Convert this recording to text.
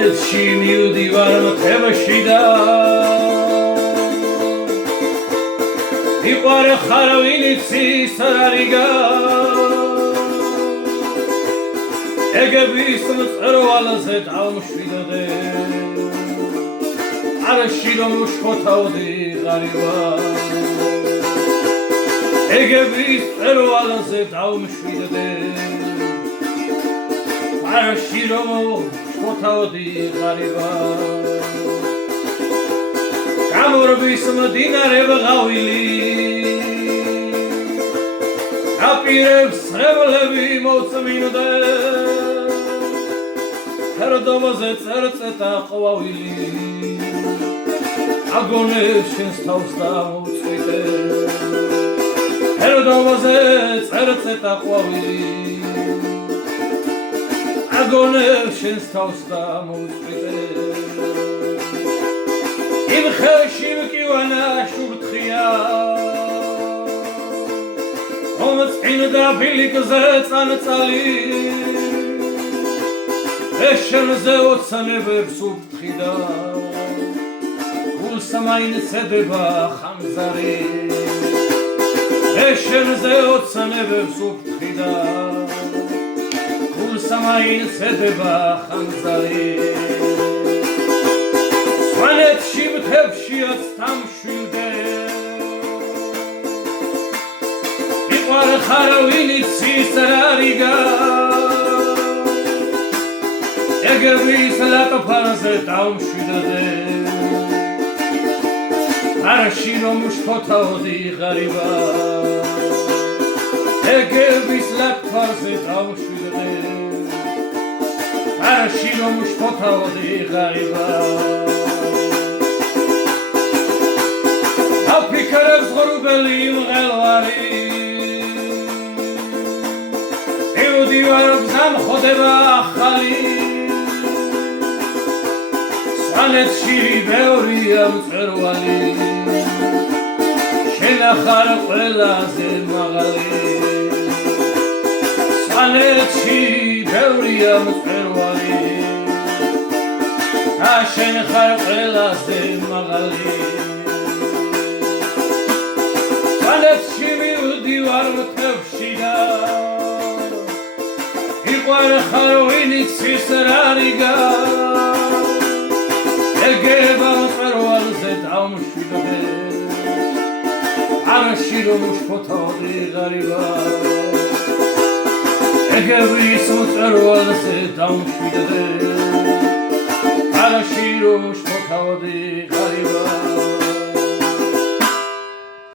სვანეთში მივდივარ მთებში და მიყვარე ხარ ვინც ის რარიგა ეგების მწერვალზე დავმშვიდდე არაში რომ უშხოთავდი ღარიბა ეგების მწერვალზე დავმშვიდდე არაში რომ უშხოთავდი ღარიბა გამორბის მდინარე ბღავილი აპირებს რებლები მოწმინდე ფერდობაზე წერწეტა ყვავილი აგონებს შენს თავს დამოწვიდე ფერდობაზე წერწეტა ყვავილი აგონებს შენს თავს დამოწვიდე იმ ხელში მკივანა შურთხია მომწინდა ბილიკზე წანწალი ეშენზე ოცნებებს უფთხიდა გულსა მაინცედება ხანძარი ეშენზე ოცნებებს უფთხიდა გულსა მაინცედება ხანძარი სვანეთში მთებშიაც დამშვიდე მიყვარ ხარ ვინც ის რარიგა ეგების ლაპარზე დავმშვიდდე არაში რომ უშხოთავდი ღარიბა ეგების ლაპარზე დავმშვიდდე არაში რომ უშხოთავდი ღარიბა აფიქრებს ღრუბელი მღელვარი მივდივარ გზამხდება ახალი სვანეთში ბევრია მწვერვალი შენ ხარ ყველაზე მაღალი სვანეთში ბევრია მწვერვალი შენ ხარ ყველაზე მაღალი სვანეთში მივდივარ მთებში და მიყვარ ხარ ვინც ის რარიგა ეგება მწვერვალზე დავმშვიდდე არაში რომ უშხოთავდი ღარიბა ეგების მწვერვალზე დავმშვიდდე არაში რომ უშხოთავდი ღარიბა